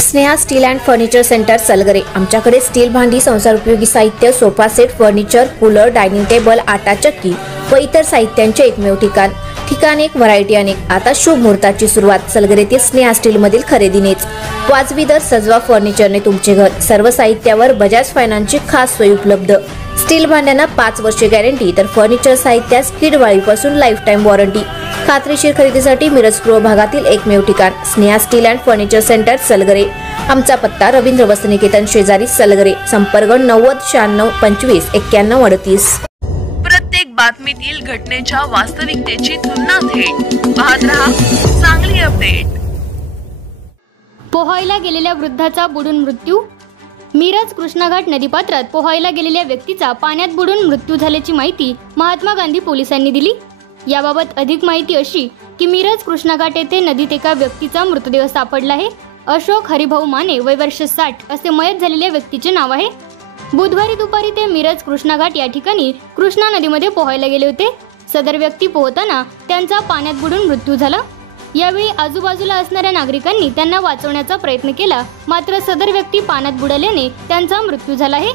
Sneha steel and furniture centre Salgare. आमच्याकडे steel भांडी, संसार उपयोगी साहित्य, sofa set, furniture, cooler, dining table, आटा चक्की व इतर साहित्यांचे एकमेव ठिकाण एक, व्हरायटी अनेक। आता शुभ मुहूर्ताची सुरुवात सलगरेतील स्नेहा स्टील मधील खरेदीनेच। वाजवी दर, सजवा फर्निचरने तुमचे घर। सर्व साहित्यावर बजाज फायनान्सची खास सोय उपलब्ध। स्टील भांड्यांना 5 वर्षे गॅरंटी, तर फर्निचर साहित्यास किडवाळीपासून लाईफ टाइम वॉरंटी। खात्रीशीर खरेदीसाठी मिरज पूर्व भागातील एकमेव ठिकाण Sneha steel and furniture centre Salgare. आमचा पत्ता रवींद्र वस्त्रनिकेतन शेजारी सलगरे। संपर्क 90 96 25 91 38। प्रत्येक बातमीतील घटनेच्या वास्तविकतेची तुलना थेट पाहत रहा चांगली अपडेट। पोहायला गेलेल्या वृद्धाचा बुडून मृत्यू। मिरज कृष्णाघाट नदीपात्रात पोहायला गेलेल्या व्यक्तीचा पाण्यात बुडून मृत्यू झाल्याची माहिती महात्मा गांधी पोलिसांनी दिली। याबाबत अधिक माहिती अशी की मिरज कृष्णाघाट येथे नदीत एका व्यक्तीचा मृतदेह सापडला आहे। अशोक हरिभाऊ माने, वय वर्ष 60 असे मयत झालेल्या व्यक्तीचे नाव आहे। बुधवारी दुपारी ते मिरज कृष्णाघाट या ठिकाणी कृष्णा नदीमध्ये पोहायला गेले होते। सदर व्यक्ती पोहताना त्यांचा पाण्यात बुडून मृत्यू झाला। यावेळी आजूबाजूला असणाऱ्या नागरिकांनी त्यांना वाचवण्याचा प्रयत्न केला, मात्र सदर व्यक्ती पाण्यात बुडाल्याने त्यांचा मृत्यू झाला आहे।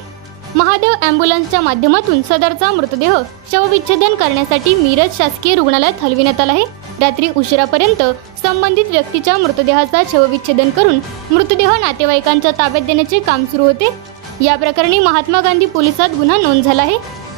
महादेव ॲम्ब्युलन्सच्या माध्यमातून सदरचा मृतदेह शवविच्छेदन करण्यासाठी मिरज शासकीय रुग्णालयात हलविण्यात आला आहे। रात्री उशिरापर्यंत संबंधित व्यक्तीच्या मृतदेहाचा शवविच्छेदन करून मृतदेह नातेवाईकांच्या ताब्यात देण्याचे काम सुरू होते। या प्रकरणी महात्मा गांधी पोलिसात गुन्हा नोंद झाला आहे।